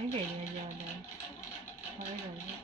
નહીં ગઈ જવા દે હવે ગઈ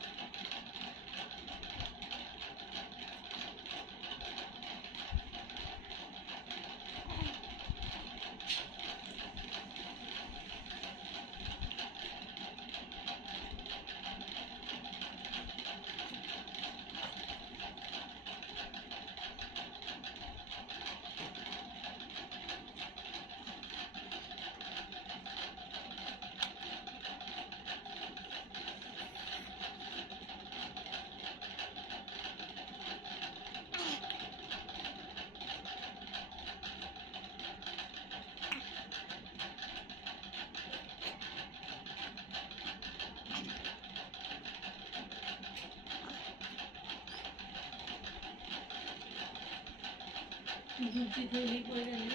दूसरी थैली कोई नहीं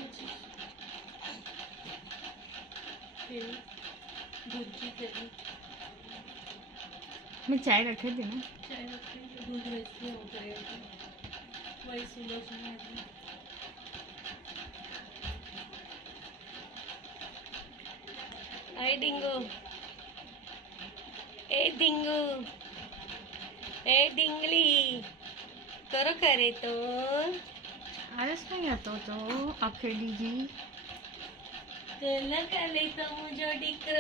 दूसरी थैली मैं चाय रखे थे ना चाय रखी दूध वैसे हो गया वही सुबह सुबह आई डिंगो ए डिंगली करो करे तो आरस नहीं आता तो अखेली जी तो लगा ले तो मुझे डिक्रो